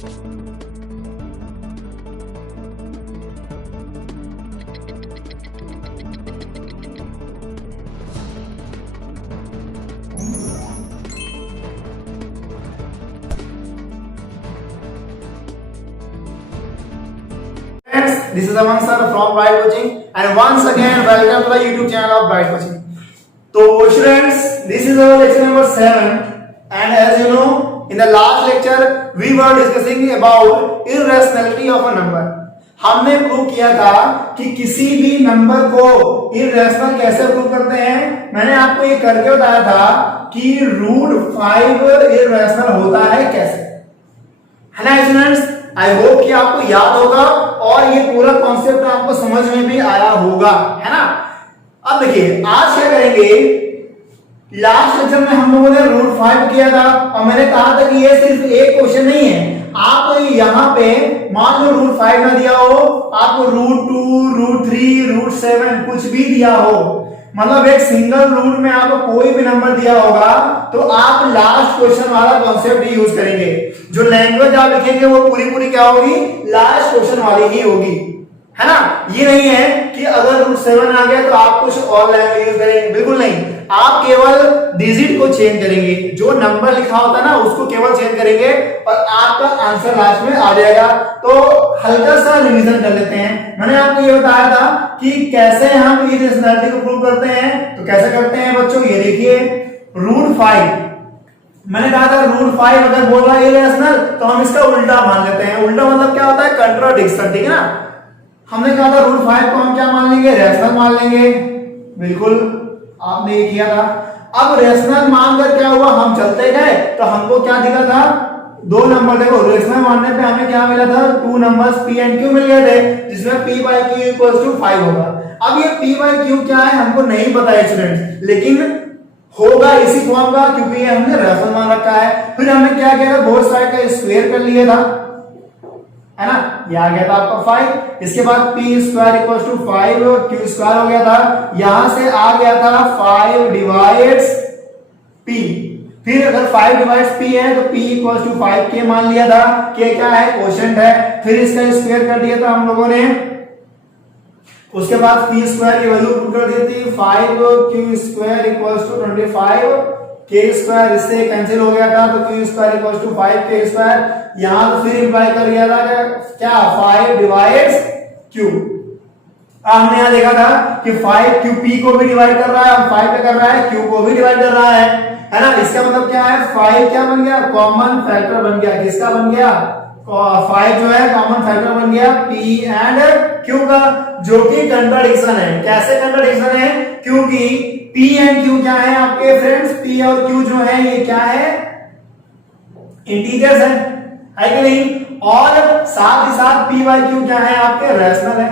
This is Aman sir from Bright Coaching and once again welcome to the YouTube channel of Bright Coaching. So students, this is our lecture number 7 and as you know in the last lecture we were discussing about irrationality of a number. हमने prove किया था कि किसी भी number को irrational कैसे prove करते हैं। मैंने आपको ये करके बताया था कि √5 इर्रेशनल होता है कैसे, है ना स्टूडेंट्स। आई होप कि आपको याद होगा और ये पूरा कॉन्सेप्ट आपको समझ में भी आया होगा, है ना। अब देखिए आज क्या करेंगे, लास्ट लेक्चर में हम लोगों ने √5 किया था और मैंने कहा था कि ये सिर्फ एक क्वेश्चन नहीं है। आपको यहाँ पे मान लो √5 ना दिया हो, आपको √2 √3 √7 कुछ भी दिया हो, मतलब एक सिंगल रूट में आपको कोई भी नंबर दिया होगा तो आप लास्ट क्वेश्चन वाला कॉन्सेप्ट ही यूज करेंगे। जो लैंग्वेज आप लिखेंगे वो पूरी क्या होगी, लास्ट क्वेश्चन वाली ही होगी, है ना। ये नहीं है कि अगर √7 आ गया तो आप कुछ और लैंग्वेज यूज करेंगे, बिल्कुल नहीं। आप केवल डिजिट को चेंज करेंगे, जो नंबर लिखा होता है ना उसको केवल चेंज करेंगे और आपका आंसर लास्ट में आ जाएगा। तो हल्का सा रिवीजन कर लेते हैं। मैंने आपको ये बताया था कि कैसे हम इरेशनैलिटी को प्रूव करते हैं। तो कैसे करते हैं बच्चों, ये देखिए √5 मैंने कहा था √5 अगर बोल रहा है इरेशनल तो हम इसका उल्टा मान लेते हैं। उल्टा मतलब क्या होता है, कंट्राडिक्शन, ठीक है ना। हमने कहा था √5 को हम क्या मान लेंगे, रैशनल मान लेंगे, बिल्कुल आपने ये किया था। अब रैशनल मानकर क्या हुआ, हम चलते गए तो हमको क्या दिखा था, दो नंबर। देखो रैशनल मानने पे हमें क्या मिला था, 2 नंबर्स p एंड q मिल गए थे, जिसमें p/q = 5 होगा। अब ये p/q क्या है हमको नहीं पता है स्टूडेंट्स, लेकिन होगा इसी फॉर्म का क्योंकि ये हमने रैशनल मान रखा है। फिर हमने क्या किया था, बोथ साइड का स्क्वायर कर लिया था, है ना। ये आ गया था आपका 5। इसके बाद p² = 5 और q² हो गया था। यहां से आ गया था 5 डिवाइड्स p। फिर अगर 5 डिवाइड्स p है तो p = 5k मान लिया था। k क्या है, क्वोशिएंट है। फिर इसका स्क्वायर कर दिया था हम लोगों ने। उसके बाद p² की वैल्यू पुट कर दी थी, 5q² = 25, k² इससे कैंसिल हो गया था तो q² = 5k²। यहां तो फिर इंप्लाई कर दिया था क्या, 5 डिवाइड्स q। हमने यहां देखा था कि 5 q p को भी डिवाइड कर रहा है, 5 पे कर रहा है, q को भी डिवाइड कर रहा है ना। इसका मतलब क्या है, 5 क्या बन गया, कॉमन फैक्टर बन गया। किसका बन गया, 5 जो है कॉमन फैक्टर बन गया p एंड q का, जो कि कंट्राडिक्शन है। कैसे कंट्राडिक्शन है, क्योंकि p एंड q क्या है आपके फ्रेंड्स, p और q जो है ये क्या है, इंटीजर्स है कि नहीं। और साथ ही साथ p/q क्या है आपके, रैशनल है।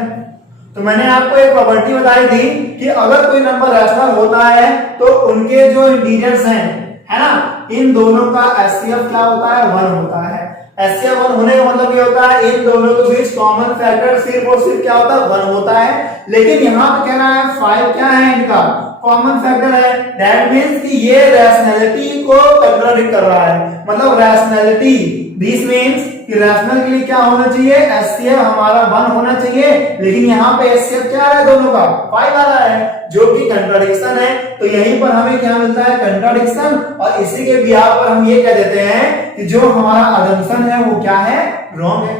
तो मैंने आपको एक प्रॉपर्टी बताई थी कि अगर कोई नंबर रैशनल होता है तो उनके जो इंटीजर्स हैं, है ना, इन दोनों का HCF क्या होता है, 1 होता है। HCF 1 होने का मतलब ये होता है इन दोनों के बीच कॉमन फैक्टर सिर्फ और सिर्फ क्या होता है, 1 होता है। लेकिन यहाँ पे कहना है 5 क्या है, इनका कॉमन फैक्टर है। दैट मींस कि ये रैशनैलिटी को कंट्राडिक्ट कर रहा है। मतलब रैशनैलिटी, दिस मींस कि रैशनल के लिए क्या होना चाहिए, HCF हमारा 1 होना चाहिए। लेकिन यहाँ पे HCF क्या है, दोनों का 5 आ रहा है, जो कि कंट्राडिक्शन है। तो यहीं पर हमें क्या मिलता है, कंट्राडिक्शन। और इसी के बिहाफ पर हम ये कह देते हैं कि जो हमारा अजम्पशन है वो क्या है, रॉन्ग है।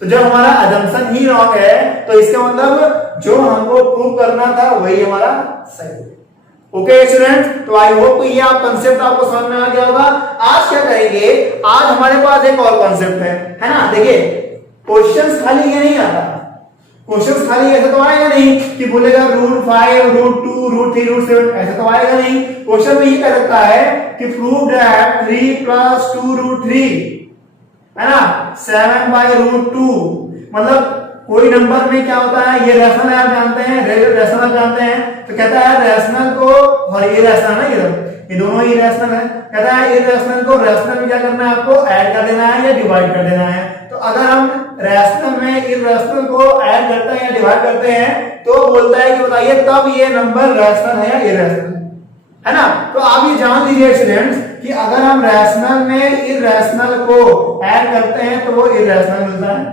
तो जब हमारा अजम्पशन ही रॉन्ग है तो इसका मतलब जो हमको प्रूव करना था वही हमारा सही है। ओके स्टूडेंट्स, तो आई होप ये आप कंसेप्ट आपको समझ में आ गया होगा। आज क्या करेंगे, आज हमारे पास एक और कंसेप्ट है ना। देखिए क्वेश्चंस खाली ये नहीं आता, क्वेश्चंस खाली ऐसे तो आएगा नहीं कि बोलेगा √5 √2 √3 √7, ऐसे तो आएगा नहीं। क्वेश्चन में ये कह सकता है कि प्रूव दैट 3 + 2 √3, है ना, 7/√2। मतलब कोई नंबर में क्या होता है, ये रैशनल आप जानते हैं, रैशनल जानते हैं। तो कहता है रैशनल को, और ये रैशनल है, ये दोनों ही रैशनल है। कहता है इरेशनल को रैशनल में क्या करना है, आपको ऐड कर देना है या डिवाइड कर देना है। तो अगर हम रैशनल में इरेशनल को ऐड करते हैं या डिवाइड करते हैं तो बोलता है कि बताइए तब ये नंबर रैशनल है या इरेशनल, है ना। तो आप ये जान लीजिए स्टूडेंट्स कि अगर हम रैशनल में इरैशनल को ऐड करते हैं तो वो इरैशनल मिलता है,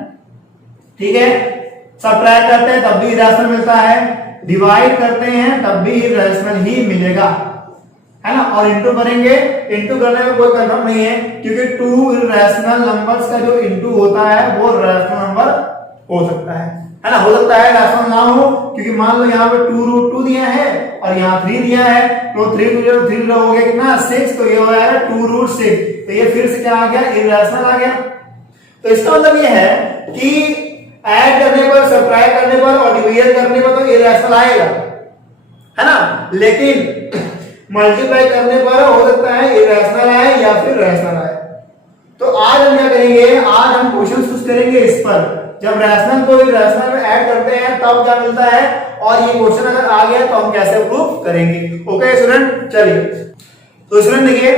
ठीक है। सब्ट्रैक्ट करते हैं तब भी इरैशनल मिलता है, डिवाइड करते हैं तब भी इरैशनल ही मिलेगा, है ना। और इंटू करेंगे, इंटू करने में कोई कंफर्म नहीं है क्योंकि टू इरैशनल नंबर्स का जो इंटू होता है वो रैशनल नंबर हो सकता है ना। हो सकता है रैशनल ना हो क्योंकि मान लो यहाँ पे 2√2 दिया है और यहाँ 3 दिया है, तो 3 हो गया कितना 6, तो ये हो गया 2√6, तो ये फिर से क्या आ गया इरैशनल आ गया। तो इसका मतलब ये है कि ऐड करने पर, सब्ट्रैक्ट करने पर और डिवीजन करने पर तो इरैशनल आएगा, है ना। लेकिन मल्टीप्लाई करने पर हो सकता है इरैशनल आए या फिर रैशनल आए। तो आज हम क्या करेंगे, आज हम क्वेश्चन कुछ करेंगे इस पर, जब रैशनल को इरैशनल में ऐड करते हैं तब क्या मिलता है, और ये क्वेश्चन अगर आ गया तो हम कैसे प्रूव करेंगे। ओके स्टूडेंट, चलिए तो स्टूडेंट देखिए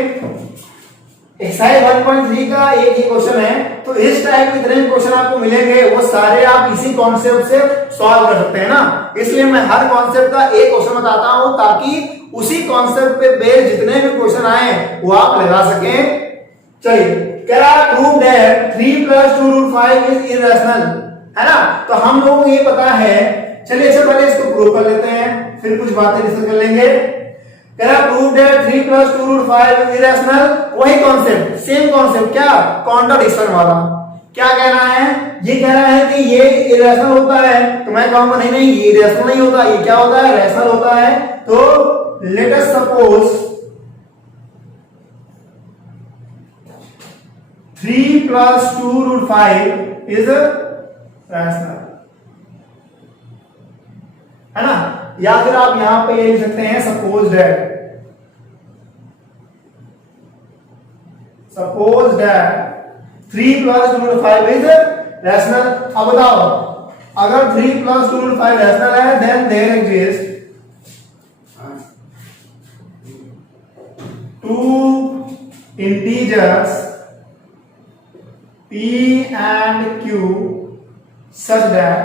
एक्सरसाइज 1.3 का एक ही क्वेश्चन है, तो इस टाइप के जितने क्वेश्चन आपको मिलेंगे वो सारे आप इसी कॉन्सेप्ट से सॉल्व कर सकते हैं ना। इसलिए मैं हर कॉन्सेप्ट का एक क्वेश्चन बताता हूं ताकि उसी कॉन्सेप्ट पे बेस्ड जितने भी क्वेश्चन आए वो आप लगा सकें। चलिए कह रहा प्रूव दैट 3 + 2√5 इज इरैशनल, है ना। तो हम लोगों को ये पता है, चलिए इससे पहले इसको प्रूव कर लेते हैं फिर कुछ बातें डिस्कस कर लेंगे। कह रहा प्रूव दैट 3 + 2√5 इज इरैशनल, वही कॉन्सेप्ट, सेम कॉन्सेप्ट, क्या कॉन्ट्राडिक्शन वाला। क्या कहना है, ये कह रहा है कि ये इरैशनल होता है, तो मैं कहूंगा नहीं नहीं ये इरैशनल नहीं होता, ये क्या होता है रैशनल होता है। तो let us suppose 3 + 2√5 is rational, है ना। या फिर आप यहां पे ये लिख सकते हैं सपोज दैट 3 + 2√5 इज रैशनल। अब बताओ अगर 3 + 2√5 रैशनल है then there exist two integers p and q such that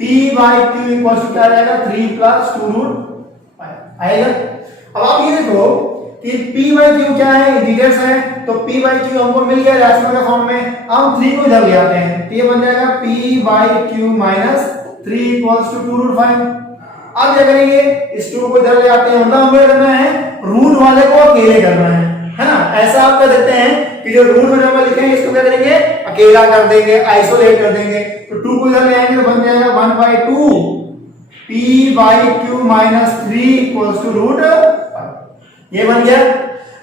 p by q equal to क्या रहेगा 3 + 2√5 आएगा। अब आप ये देखो कि p by q क्या है, इंटीजर्स है, तो p by q हमको मिल गया रैशनल का फॉर्म में। अब 3 को इधर ले आते हैं तो ये बन जाएगा p by q - 3 = 2√5। अब क्या करेंगे, इस 2 को इधर ले आते हैं, मतलब हमें करना है रूट वाले को अकेले करना है ना। ऐसा आप कर देते हैं कि जो रूट में नंबर लिखे हैं इसको क्या करेंगे अकेला कर देंगे, आइसोलेट कर देंगे। तो 2 को इधर ले आएंगे तो बन जाएगा 1/2 p by q - 3 = √5, ये बन गया।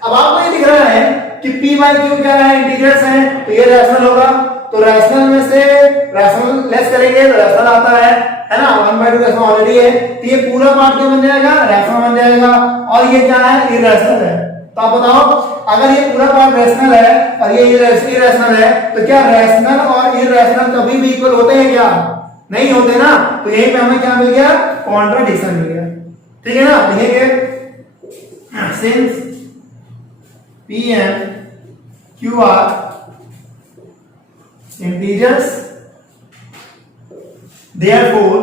अब आपको ये दिख रहा है कि p by q क्या है, इंटीजर्स है, तो ये रैशनल होगा। तो रैशनल में से रैशनल लेस करेंगे तो रैशनल आता है ना। 1/2 रैशनल ऑलरेडी है, तो ये पूरा पार्ट क्या बन जाएगा रैशनल बन जाएगा, और ये क्या है इरैशनल है। तो आप बताओ अगर ये पूरा पार्ट रैशनल है और ये इरैशनल है तो क्या रैशनल और इरैशनल कभी भी इक्वल होते हैं क्या, नहीं होते ना। तो यही पे हमें क्या मिल गया कॉन्ट्राडिक्शन मिल गया, ठीक है ना। लिखेंगे since p and q are integers therefore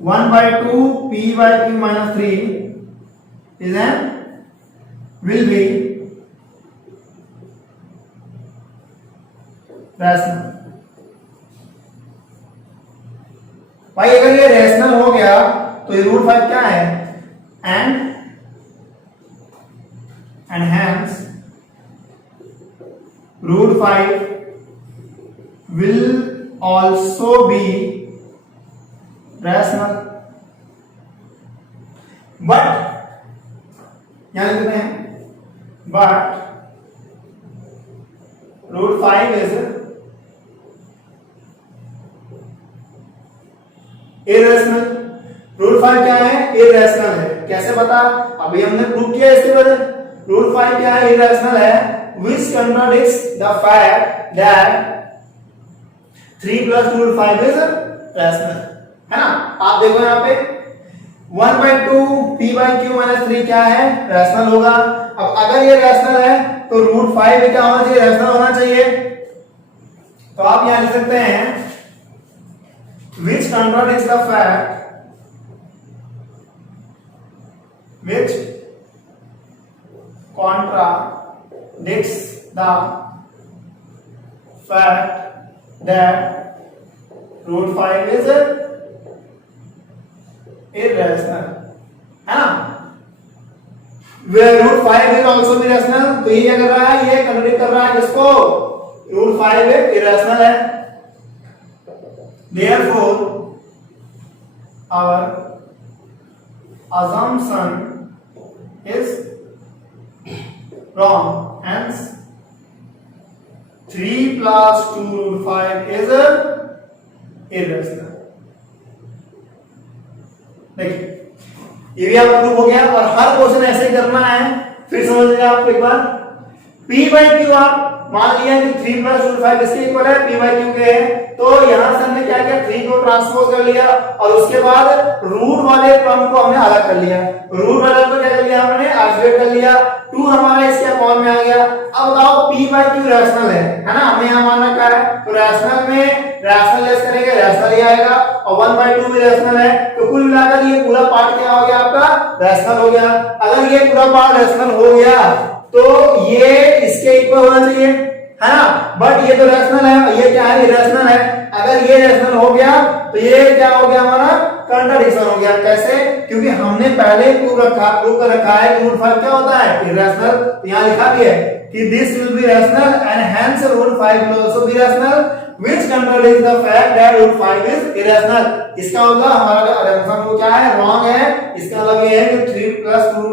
1/2 p by q - 3 is an will be rational। भाई अगर ये रैशनल हो गया तो ये √5 क्या है and hence √5 will also be rational, but यहां लिखते हैं but √5 is irrational। √5 क्या है irrational है, कैसे पता, अभी हमने प्रूव किया इसके बाद। √5 क्या है irrational है, which contradicts the fact that 3 + 2√5 is rational, है ना। आप देखो यहाँ पे 1/2 p by q - 3 क्या है रैशनल होगा। अब अगर ये रैशनल है तो √5 भी क्या होना चाहिए रैशनल होना चाहिए। तो आप यहां लिख सकते हैं which contradicts the fact which contradicts the fact that root 5 is irrational, है ना। where root 5 is also be rational, तो ये क्या कर रहा है, ये कन्वर्ट कर रहा है किसको, root 5 irrational है। therefore our assumption is wrong, hence 3 plus 2 root 5 is irrational। देखिए ये भी आप प्रूव हो गया, और हर क्वेश्चन ऐसे ही करना है। फिर समझ लीजिए आप एक बार, p बाई क्यू आप मान लिया कि 3 प्लस रूट 5 इसके इक्वल है, p बाई क्यू के है, तो यहां से हमने क्या किया, 3 को ट्रांसपोज कर लिया और उसके बाद रूट वाले टर्म को हमने अलग कर लिया, रूट वाले को क्या कर लिया हमने, आइसोलेट कर लिया, 2 हमारा इसके फॉर्म में आ गया। अब बताओ p बाई क्यू रैशनल है ना, हमें यहां मानना क्या है, तो रैशनल में रैशनल लेस करेंगे रैशनल ही आएगा, और 1/2 भी रैशनल है, तो कुल मिलाकर ये पूरा पार्ट क्या हो गया आपका, रैशनल हो गया। अगर ये पूरा पार्ट रैशनल हो गया तो ये इसके इक्वल होना चाहिए, है ना, बट ये तो रैशनल है और ये क्या है, इरेशनल है। अगर ये रैशनल हो गया तो ये क्या हो गया, हमारा कंट्राडिक्शन हो गया। कैसे, क्योंकि हमने पहले प्रूव कर रखा है कि रूट 5 क्या होता है, इरेशनल। तो यहां लिखा भी है कि this will be rational and hence root 5 will also be rational which contradicts the fact that root 5 is irrational। इसका मतलब हमारा assumption वो क्या है, रॉन्ग है। इसका मतलब ये है कि 3 plus 2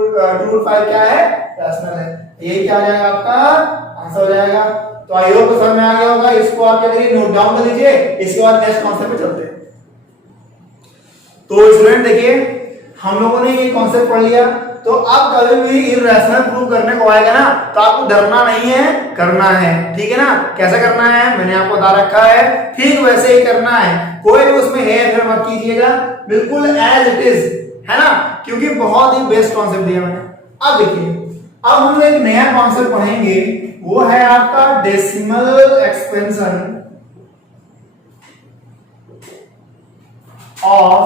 root 5 क्या है, रैशनल है। यही क्या आ जाएगा, आपका आंसर हो जाएगा। तो आई होप समझ में आ गया होगा। इसको आप क्या करिए, नोट डाउन कर लीजिए, इसके बाद नेक्स्ट कॉन्सेप्ट पे चलते हैं। तो स्टूडेंट देखिए, हम लोगों ने ये कॉन्सेप्ट पढ़ लिया, तो अब कभी भी इरैशनल प्रूव करने को आएगा ना, तो आपको डरना नहीं है, करना है, ठीक है ना। कैसे करना है मैंने आपको बता रखा है, ठीक वैसे ही करना है, कोई भी उसमें हेर फेर मत कीजिएगा, बिल्कुल एज इट इज, है ना, क्योंकि बहुत ही बेस्ट कॉन्सेप्ट दिया मैंने। अब देखिए, अब हम एक नया कॉन्सेप्ट पढ़ेंगे, वो है आपका decimal expansion of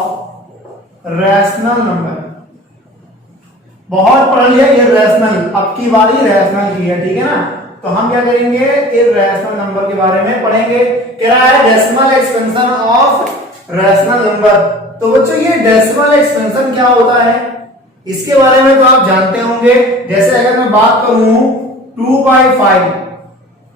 rational number. बहुत पढ़ लिया इरैशनल, अब की बारी रैशनल की है, ठीक है ना। तो हम क्या करेंगे, इरैशनल नंबर के बारे में पढ़ेंगे। क्या है, decimal expansion of rational number. तो बच्चों ये डेसिमल एक्सपेंशन क्या होता है, इसके बारे में तो आप जानते होंगे। जैसे अगर मैं बात करूं 2/5,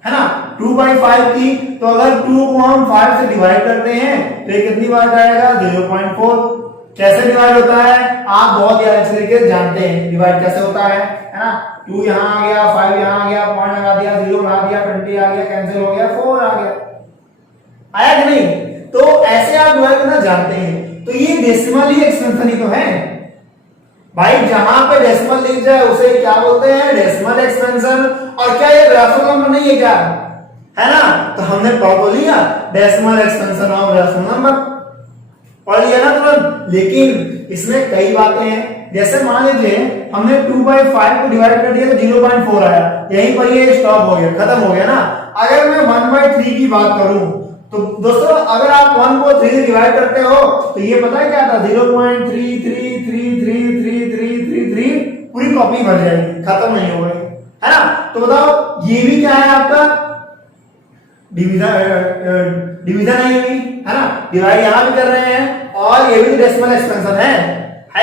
है ना, 2/5 की, तो अगर 2 को हम 5 से डिवाइड करते हैं तो ये कितनी बार जाएगा, 0.4। कैसे डिवाइड होता है, आप बहुत ही अच्छे तरीके से जानते हैं डिवाइड कैसे होता है ना। 2 यहां आ गया, 5 यहां आ गया, पॉइंट लगा दिया, 0 लगा दिया, 20 आ गया, कैंसिल हो गया, 4 आ गया, आया कि नहीं। तो ऐसे आप डिवाइड करना जानते हैं। तो ये डेसिमल ही एक्सपेंशन ही तो है भाई, जहां पे डेसिमल लिख जाए उसे क्या बोलते हैं, डेसिमल एक्सपेंशन। और क्या ये रैशनल नंबर नहीं है क्या, है ना। तो हमने पढ़ तो लिया decimal expansion of rational number, पढ़ लिया ना तुरंत। लेकिन इसमें कई बातें हैं, जैसे मान लीजिए हमने 2/5 को डिवाइड कर दिया तो 0.4 आया, यहीं पर ये स्टॉप हो गया, खत्म हो गया ना। अगर मैं 1/3 की बात करूं तो दोस्तों, अगर आप 1 को 3 से डिवाइड करते हो तो ये पता है क्या था, 0.33333333 पूरी कॉपी भर जाएगी, खत्म नहीं हो गई, है ना। तो बताओ ये भी क्या है, आपका डिवीजन है, ये भी है ना, डिवाइड यहां भी कर रहे हैं, और ये भी डेसिमल एक्सपेंशन है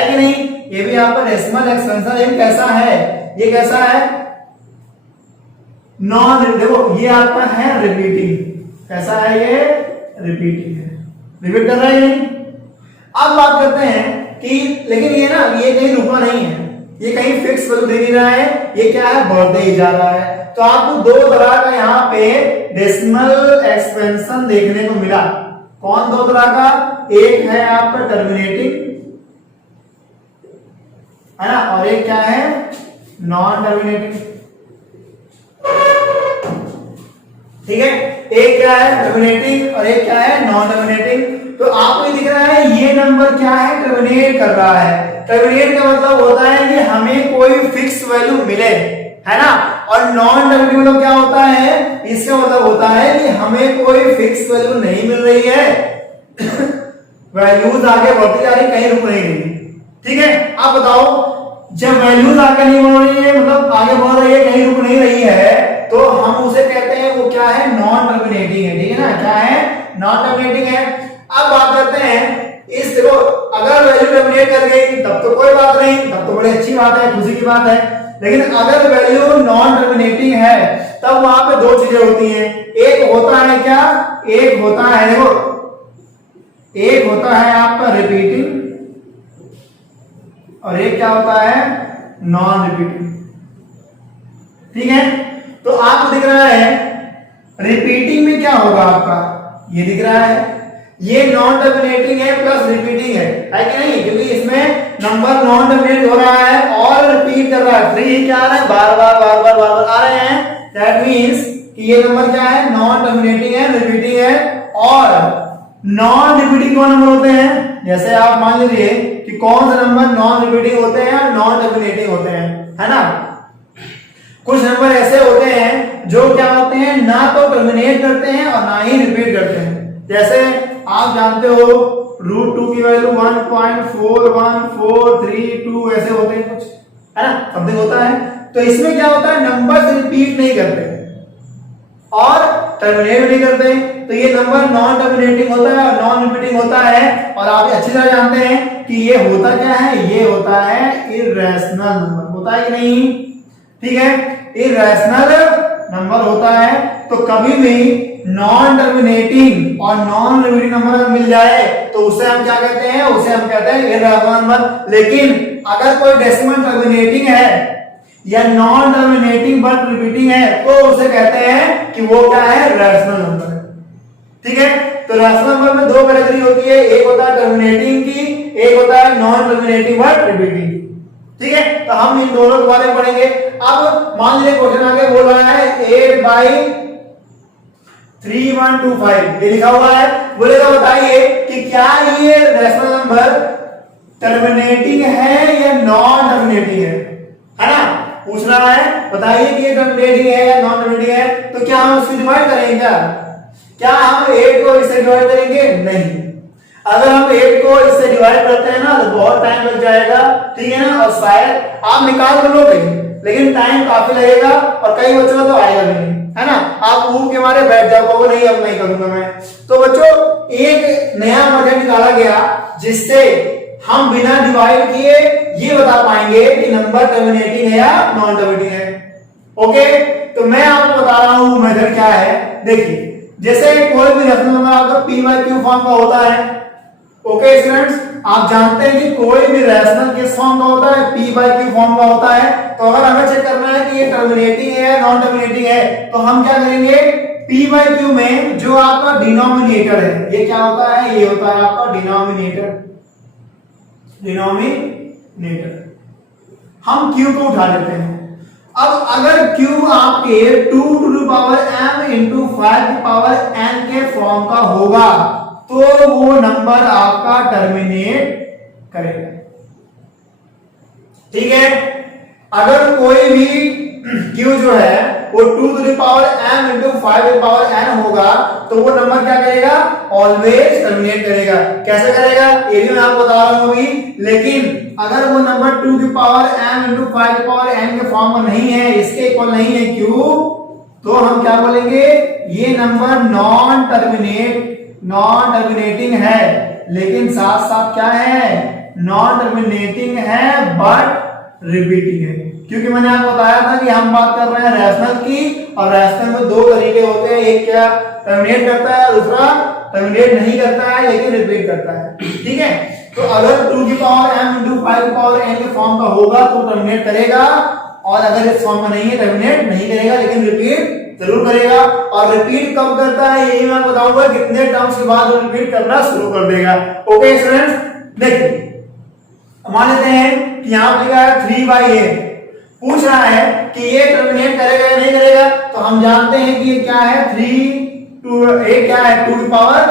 कि नहीं। ये भी आपका डेसिमल एक्सपेंशन। ये कैसा है, ये कैसा है, नॉन, देखो ये आपका है रिपीटिंग, कैसा है, ये रिपीटिंग है, रिपीट कर रहा है नहीं। अब बात करते हैं कि लेकिन ये ना, ये कहीं रुका नहीं है, ये कहीं फिक्स वैल्यू दे नहीं रहा है, ये क्या है, बढ़ते ही जा रहा है। तो आपको दो तरह का यहाँ पे डेसिमल एक्सपेंशन देखने को मिला। कौन दो तरह का, एक है आपका टर्मिनेटिंग, है ना, और एक क्या है, नॉन टर्मिनेटिंग, ठीक है। एक क्या है टर्मिनेटिंग और एक क्या है नॉन टर्मिनेटिंग। तो आपको दिख रहा है ये नंबर क्या है, टर्मिनेट कर रहा है। टर्मिनेट का मतलब होता है कि हमें कोई फिक्स वैल्यू मिले, है ना। और नॉन टर्मिनेटिंग मतलब क्या होता है, इसका मतलब होता है कि हमें कोई फिक्स वैल्यू नहीं मिल रही है, वैल्यूज आगे बढ़ती जा रही, कहीं रुक नहीं रही, ठीक है। आप बताओ जब वैल्यूज आगे नहीं बढ़ रही है, मतलब आगे बढ़ रही है, कहीं रुक नहीं रही है, तो हम उसे कहते हैं वो क्या है, नॉन टर्मिनेटिंग है। ठीक है ना, क्या है, नॉन टर्मिनेटिंग है। अब बात करते हैं इस, देखो अगर वैल्यू टर्मिनेट कर गई तब तो कोई बात नहीं, तब तो बड़ी अच्छी बात है, खुशी की बात है। लेकिन अगर वैल्यू नॉन टर्मिनेटिंग है तब वहां पे दो चीजें होती हैं। एक होता है क्या, एक होता है, देखो एक होता है आपका रिपीटिंग और एक क्या होता है, नॉन रिपीटिंग। ठीक है, तो आपको दिख रहा है रिपीटिंग में क्या होगा आपका, ये दिख रहा है, ये नॉन टर्मिनेटिंग है प्लस रिपीटिंग है कि नहीं, क्योंकि इसमें नंबर नॉन टर्मिनेट हो रहा है और रिपीट कर रहा है, फ्री क्या आ रहा है, बार बार बार बार बार बार आ रहे हैं। दैट मींस कि ये नंबर क्या है, नॉन टर्मिनेटिंग है, रिपीटिंग है। और नॉन रिपीटिंग कौन नंबर होते हैं, जैसे आप मान लीजिए कि कौन से नंबर नॉन रिपीटिंग होते हैं, नॉन टर्मिनेटिंग होते हैं, है ना। कुछ नंबर ऐसे होते हैं जो क्या होते हैं, ना तो टर्मिनेट करते हैं और ना ही रिपीट करते हैं। जैसे आप जानते हो √2 की वैल्यू 1.41432 ऐसे होते हैं कुछ, है ना, समथिंग होता है। तो इसमें क्या होता है, नंबर्स रिपीट नहीं करते और टर्मिनेट नहीं करते, तो ये नंबर नॉन टर्मिनेटिंग होता है और नॉन रिपीटिंग होता है। और आप अच्छी तरह जानते हैं कि ये होता क्या है, ये होता है इर्रेशनल नंबर, होता है कि नहीं, ठीक है, इर्रेशनल नंबर होता है। तो कभी भी नॉन टर्मिनेटिंग और नॉन रिपीटिंग नंबर अगर मिल जाए तो उसे हम क्या कहते हैं, उसे हम कहते हैं इर्रेशनल नंबर। लेकिन अगर कोई डेसिमल टर्मिनेटिंग है या नॉन टर्मिनेटिंग बट रिपीटिंग है तो उसे कहते हैं कि वो क्या है, रैशनल नंबर है। ठीक है, तो रैशनल नंबर में दो कैटेगरी होती है, एक होता है टर्मिनेटिंग की, एक होता है नॉन टर्मिनेटिंग बट रिपीटिंग। ठीक है, तो हम इन दोनों के बारे में पढ़ेंगे। अब मान लीजिए क्वेश्चन आगे बोल रहा है 8/3125 ये लिखा हुआ है, बोलेगा बताइए कि क्या ये रैशनल नंबर टर्मिनेटिंग है या नॉन टर्मिनेटिंग है ना, पूछ रहा है। बताइए कि ये टर्मिनेटिंग है या नॉन टर्मिनेटिंग है। तो क्या हम इसको डिवाइड करेंगे, क्या हम 8 को इससे डिवाइड करेंगे, नहीं। अगर हम 8 को इससे डिवाइड करते हैं ना तो बहुत टाइम लग जाएगा, ठीक है ना, और शायद आप निकाल कर लोगे लेकिन टाइम काफी लगेगा और कई बच्चों का तो आएगा भी नहीं, है ना, आप ऊब के मारे बैठ जाओगे, नहीं अब नहीं करूंगा मैं। तो बच्चों एक नया मेथड निकाला गया जिससे हम बिना डिवाइड किए ये बता पाएंगे कि नंबर टर्मिनेटिंग है या नॉन टर्मिनेटिंग है। ओके, तो मैं आपको बता रहा हूं मेथड क्या है। देखिए, जैसे कोई भी रैशनल नंबर आपका p/q फॉर्म का होता है। ओके स्टूडेंट्स, आप जानते हैं कि कोई भी रैशनल किस फॉर्म का होता है, p/q फॉर्म का होता है। तो अगर हमें चेक करना है कि ये टर्मिनेटिंग है या नॉन टर्मिनेटिंग है तो हम क्या करेंगे, p/q में जो आपका डिनोमिनेटर है, ये क्या होता है, ये होता है आपका डिनोमिनेटर। हम q को उठा लेते हैं। अब अगर q आपके 2m into 5n के फॉर्म का होगा तो वो नंबर आपका टर्मिनेट करेगा। ठीक है, अगर कोई भी q जो है वो 2m into 5n होगा तो वो नंबर क्या करेगा, ऑलवेज टर्मिनेट करेगा। कैसे करेगा ये भी मैं आपको बता रहा हूं अभी। लेकिन अगर वो नंबर 2m into 5n के फॉर्म में नहीं है, इसके इक्वल नहीं है q, तो हम क्या बोलेंगे, ये नंबर नॉन टर्मिनेटिंग है। लेकिन साथ साथ क्या है, नॉन टर्मिनेटिंग है बट रिपीटिंग है। क्योंकि मैंने आपको बताया था कि हम बात कर रहे हैं रैशनल की, और रैशनल में दो तरीके होते हैं, एक क्या टर्मिनेट करता है, दूसरा टर्मिनेट नहीं करता है लेकिन रिपीट करता है। ठीक है, तो अगर 2m into 5n के फॉर्म का होगा तो टर्मिनेट करेगा, और अगर इस फॉर्म में नहीं है टर्मिनेट नहीं करेगा लेकिन रिपीट जरूर करेगा। और रिपीट कब करता है यही मैं बताऊंगा, कितने टर्म्स के बाद रिपीट करना शुरू कर देगा। ओके स्टूडेंट्स, देखिए मान लेते हैं कि यहां लिखा है 3/8, पूछ रहा है कि ये टर्मिनेट करेगा या नहीं करेगा। तो हम जानते हैं कि ये क्या है, 3 क्या है, 2 की पावर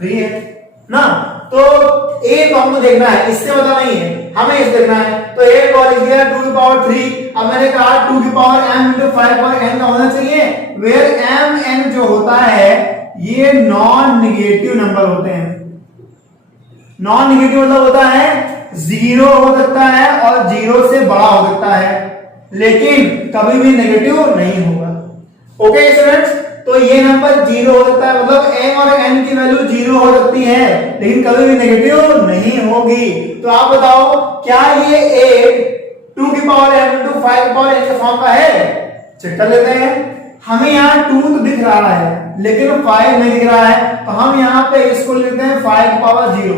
3 है ना। तो a को हमको देखना है, इससे पता नहीं है, हमें इस देखना है। तो a को लिख दिया 2 की पावर 3। अब मैंने कहा 2 की पावर m into 5/n का होना चाहिए, वेयर mn जो होता है ये नॉन निगेटिव नंबर होते हैं। नॉन निगेटिव मतलब होता है जीरो हो सकता है और जीरो से बड़ा हो सकता है, लेकिन कभी भी नेगेटिव नहीं होगा। ओके स्टूडेंट्स, तो ये नंबर जीरो हो सकता है, मतलब m और n की वैल्यू जीरो हो सकती है लेकिन कभी भी नेगेटिव नहीं होगी। तो आप बताओ क्या ये 8 2 की पावर m into 5 की पावर n के फॉर्म का है? चेक कर लेते हैं। हमें यहाँ 2 तो दिख रहा है लेकिन 5 नहीं दिख रहा है, तो हम यहाँ पे इसको लिखते हैं 5 की पावर 0,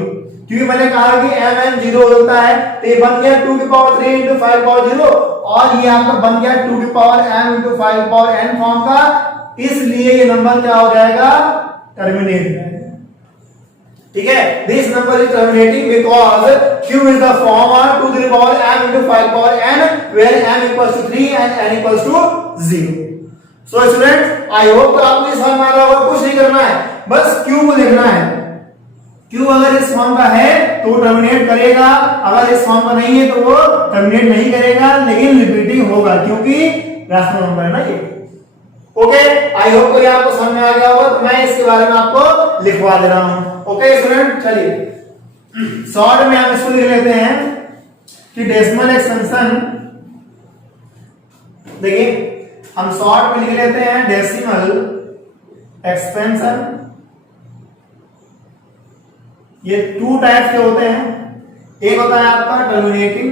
क्योंकि मैंने कहा कि mn 0 हो सकता है, तो ये बन गया 2 की पावर 3 into 5 की पावर 0, और ये आपका बन गया 2 की पावर m into 5 की पावर n फॉर्म का, इसलिए ये नंबर क्या हो जाएगा? टर्मिनेट हो जाएगा। ठीक है, this number is terminating because q is the form of 2 to the power m into 5 power n where m equals to 3 and n equals to 0. So students, I hope आपको ये समझ में आ रहा होगा। कुछ नहीं करना है, बस q को लिखना है। q अगर इस फॉर्म का है तो टर्मिनेट करेगा, अगर इस फॉर्म का नहीं है तो वो टर्मिनेट नहीं करेगा लेकिन रिपीटिंग होगा, क्योंकि रैशनल नंबर है ना ये। ओके, आई होप को ये आपको समझ में आ गया होगा, तो मैं इसके बारे में आपको लिखवा दे रहा हूं। ओके स्टूडेंट, चलिए शॉर्ट में हम इसको लिख लेते हैं कि डेसिमल एक्सपेंशन, देखिए हम शॉर्ट में लिख लेते हैं डेसिमल एक्सपेंशन। ये 2 टाइप के होते हैं, एक होता है आपका टर्मिनेटिंग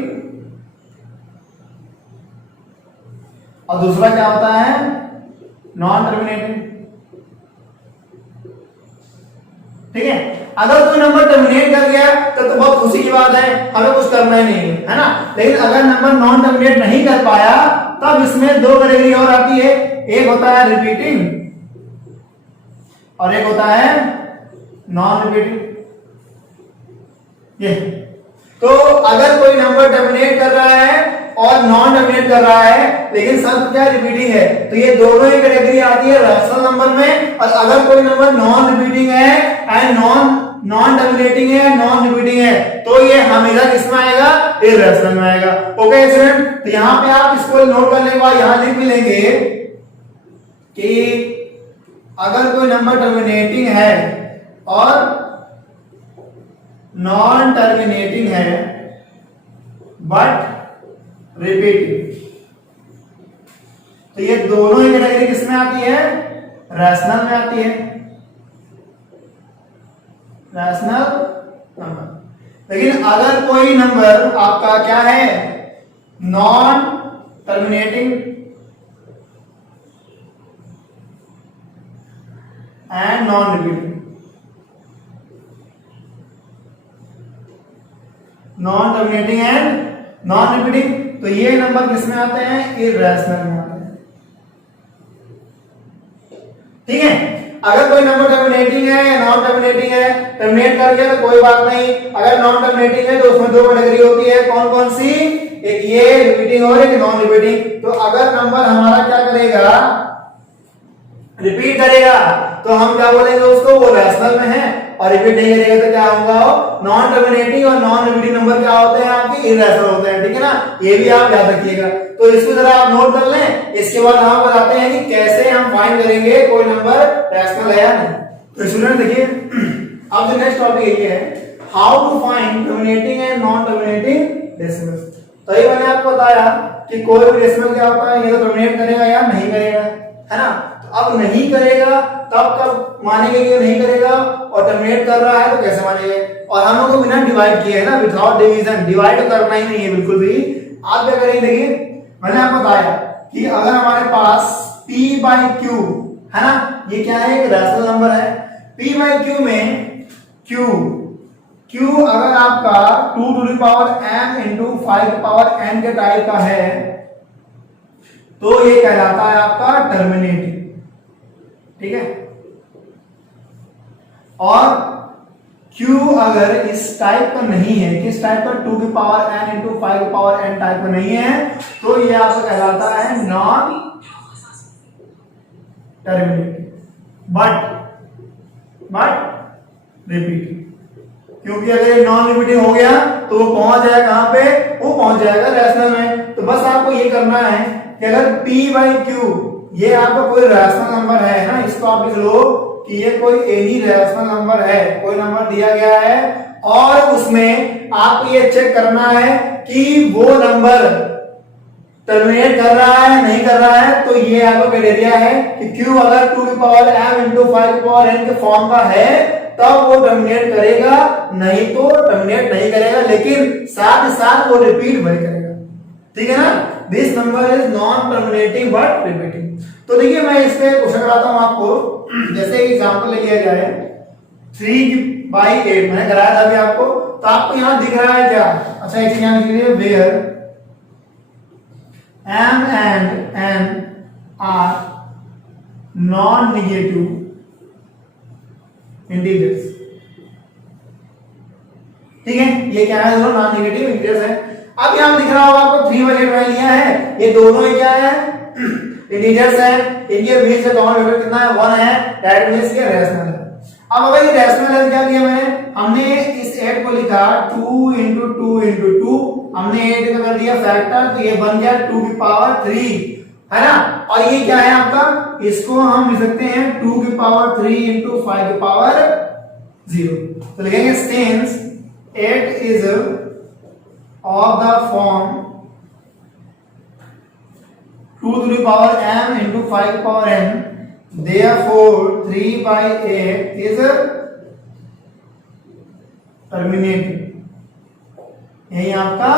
और दूसरा क्या होता है? Non terminating. ठीक है, अगर कोई नंबर टर्मिनेट कर गया तो बहुत खुशी की बात है, हमें कुछ करना ही नहीं है ना। लेकिन अगर नंबर नॉन टर्मिनेट नहीं कर पाया तब इसमें 2 कैटेगरी और आती है, एक होता है रिपीटिंग और एक होता है नॉन रिपीटिंग। ये तो अगर कोई नंबर टर्मिनेट कर रहा है और नॉन टर्मिनेट कर रहा है लेकिन सब क्या रिपीटिंग है, तो ये दोनों ही कैटेगरी आती है रैशनल नंबर में। और अगर कोई नंबर नॉन रिपीटिंग है एंड नॉन टर्मिनेटिंग है, नॉन रिपीटिंग है, तो ये हमेशा किसमें आएगा? इररेशनल में आएगा। ओके स्टूडेंट, तो यहां पे आप इसको नोट कर लेंगे, यहां लिख भी लेंगे कि अगर कोई नंबर टर्मिनेटिंग है और नॉन टर्मिनेटिंग है बट रिपीटिंग, तो ये दोनों ही कैटेगरी किसमें आती है? रैशनल में आती है, रैशनल नंबर। लेकिन अगर कोई नंबर आपका क्या है? Non terminating and non repeating, non terminating and non repeating, तो ये नंबर किसमें आते हैं? इररेशनल में आते हैं। ठीक है, अगर कोई नंबर टर्मिनेटिंग है या नॉन टर्मिनेटिंग है, टर्मिनेट कर गया तो कोई बात नहीं, अगर नॉन टर्मिनेटिंग है तो उसमें 2 कैटेगरी होती है, कौन कौन सी? एक ये रिपीटिंग और एक नॉन रिपीटिंग। तो अगर नंबर हमारा क्या करेगा? रिपीट करेगा तो हम क्या बोलेंगे उसको? वो रैशनल में है, और रिपीट नहीं करेगा तो क्या होगा? नॉन टर्मिनेटिंग और नॉन रिपीटिंग नंबर क्या होते हैं? आपके इररेशनल होते हैं। ठीक है ना, ये भी आप याद रखिएगा। तो इसको जरा आप नोट कर लें, इसके बाद हम बताते हैं कि कैसे हम फाइंड करेंगे कोई नंबर रैशनल है या नहीं। तो स्टूडेंट देखिए, अब जो नेक्स्ट टॉपिक ये है, how to find terminating and non terminating decimals. तो ये मैंने आपको बताया कि कोई भी डेसिमल क्या होता है, ये तो टर्मिनेट करेगा या नहीं करेगा, है ना। अब नहीं करेगा तब कब मानेंगे कि नहीं करेगा, और टर्मिनेट कर रहा है तो कैसे मानेंगे? और हम लोग को बिना डिवाइड किए है ना, विदाउट डिवीजन, डिवाइड तो करना ही नहीं है बिल्कुल भी। आप क्या करेंगे? देखिए मैंने आपको बताया कि अगर हमारे पास p बाई क्यू है ना, ये क्या है? एक रैशनल नंबर है। p बाई क्यू में q अगर आपका 2 to the power m into 5 to the power n के टाइप का है तो ये कहलाता है आपका टर्मिनेटिंग। ठीक है, और Q अगर इस टाइप का नहीं है, किस टाइप का? 2 की पावर n into 5 की पावर n टाइप का नहीं है, तो ये आपका कहलाता है नॉन टर्मिनेटिंग बट रिपीटिंग। क्योंकि अगर ये नॉन रिपीटिंग हो गया तो वो पहुंच जाएगा कहां पे? वो पहुंच जाएगा रैशनल में। तो बस आपको ये करना है कि अगर p बाई क्यू ये आपका कोई रैशनल नंबर है ना, इसको आप लिख लो कि ये कोई एनी रैशनल नंबर है, कोई नंबर दिया गया है और उसमें आपको ये चेक करना है कि वो नंबर टर्मिनेट कर रहा है नहीं कर रहा है। तो ये आपका क्राइटेरिया है कि Q अगर 2 की पावर m इंटू 5 की पावर n के फॉर्म का है तब वो टर्मिनेट करेगा, नहीं तो टर्मिनेट नहीं करेगा, लेकिन साथ ही साथ वो रिपीट भी करेगा। ठीक है ना, this number is non terminating but repeating. तो देखिए मैं इस पे क्वेश्चन कराता हूं आपको। जैसे एग्जांपल ले लिया जाए 3/8 मैंने कराया था अभी आपको, तो आपको यहां दिख रहा है क्या? अच्छा एक चीज यहां लिख लीजिए, where m and n are non negative integers. ठीक है, ये क्या है? दोनों नॉन नेगेटिव इंटीजर्स है। अब यहां दिख रहा होगा आपको 3/8 मैंने लिया है, ये दोनों ही क्या है? इंटीजर्स है। इनके बीच में कॉमन फैक्टर कितना है? 1 है। दैट मींस ये रैशनल है। अब अगर ये रैशनल है क्या किया मैंने? हमने इस 8 को लिखा 2 into 2 into 2, हमने 8 का कर दिया फैक्टर, तो ये बन गया 2 की पावर 3, है ना। और ये क्या है आपका? इसको हम लिख सकते हैं 2 की पावर 3 into 5 की पावर 0। तो लिखेंगे since 8 is of the form 2 to the power m into 5 to the power n, therefore 3/8 is terminating. यही आपका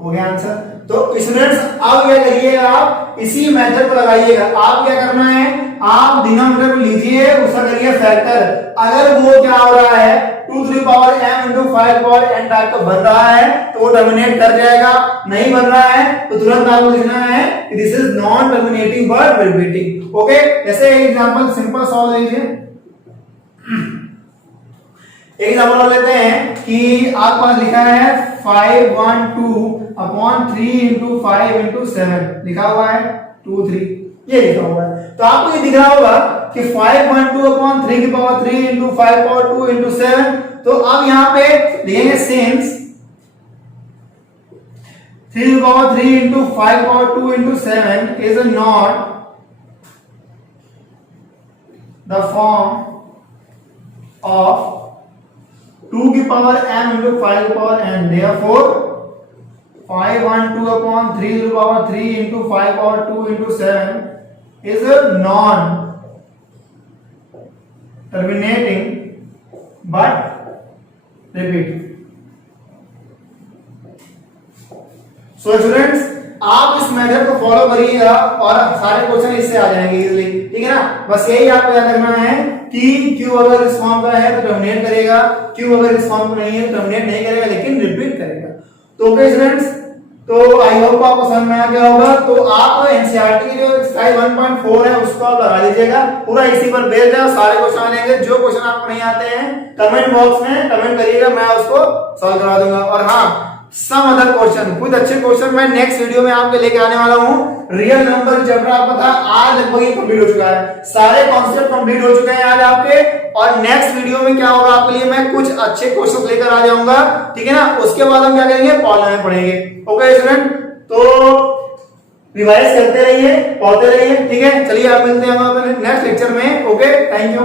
हो गया आंसर। तो स्टूडेंट्स अब क्या करिएगा, आप इसी मेथड को लगाइएगा। आप क्या करना है, आप डिनोमिनेटर को लीजिए, उसका करिए फैक्टर। अगर वो क्या हो रहा है 2 to the power m into 5 power n type का बन रहा है तो वो टर्मिनेट कर जाएगा। नहीं बन रहा है तो तुरंत आपको लिखना है कि this is non terminating but repeating. Okay, जैसे एग्जांपल सिंपल सॉल्व लीजिए। एग्जांपल और लेते हैं कि आपके पास लिखा है 512/3 into 5 into 7 लिखा हुआ है 2 3, ये लिखा हुआ है। तो आपको ये दिख रहा होगा कि 512/3 की पावर 3 into 5 पावर 2 into 7। तो अब यहां पे लिखेंगे सिंस 3 की power 3 into 5 power 2 into 7 is not the form of 2 की पावर m into 5 की पावर n, therefore 512/3 की power 3 into 5 power 2 into 7 is a non terminating but repeat। So students आप इस मेथड को फॉलो करिएगा और सारे क्वेश्चन इससे आ जाएंगे इजीली। ठीक है ना, बस यही आपको याद रखना है कि Q अगर इस फॉर्म का है तो टर्मिनेट करेगा, Q अगर इस फॉर्म का नहीं है तो टर्मिनेट नहीं करेगा, लेकिन रिपीट करेगा। तो ओके स्टूडेंट्स, तो आई होप आपको समझ में आ गया होगा। तो आप एनसीईआरटी की जो एक्सरसाइज 1.4 है उसको आप लगा लीजिएगा, पूरा इसी पर बेस्ड है, सारे क्वेश्चन आएंगे। जो क्वेश्चन आपको नहीं आते हैं कमेंट बॉक्स में कमेंट करिएगा, मैं उसको सॉल्व करा दूंगा। और हाँ, सम अदर क्वेश्चन, कुछ अच्छे क्वेश्चन मैं नेक्स्ट वीडियो में आपके लेके आने वाला हूं। रियल नंबर चैप्टर आपका था आज लगभग ये कंप्लीट हो चुका है, सारे कॉन्सेप्ट कंप्लीट हो चुके हैं आज आपके। और नेक्स्ट वीडियो में क्या होगा आपके लिए, मैं कुछ अच्छे क्वेश्चन लेकर आ जाऊंगा। ठीक है ना, उसके बाद हम क्या करेंगे, पॉलिनोमियल पढ़ेंगे। ओके स्टूडेंट, तो रिवाइज करते रहिए, पढ़ते रहिए। ठीक है, चलिए आप मिलते हैं हमारे नेक्स्ट लेक्चर में। Okay, thank you.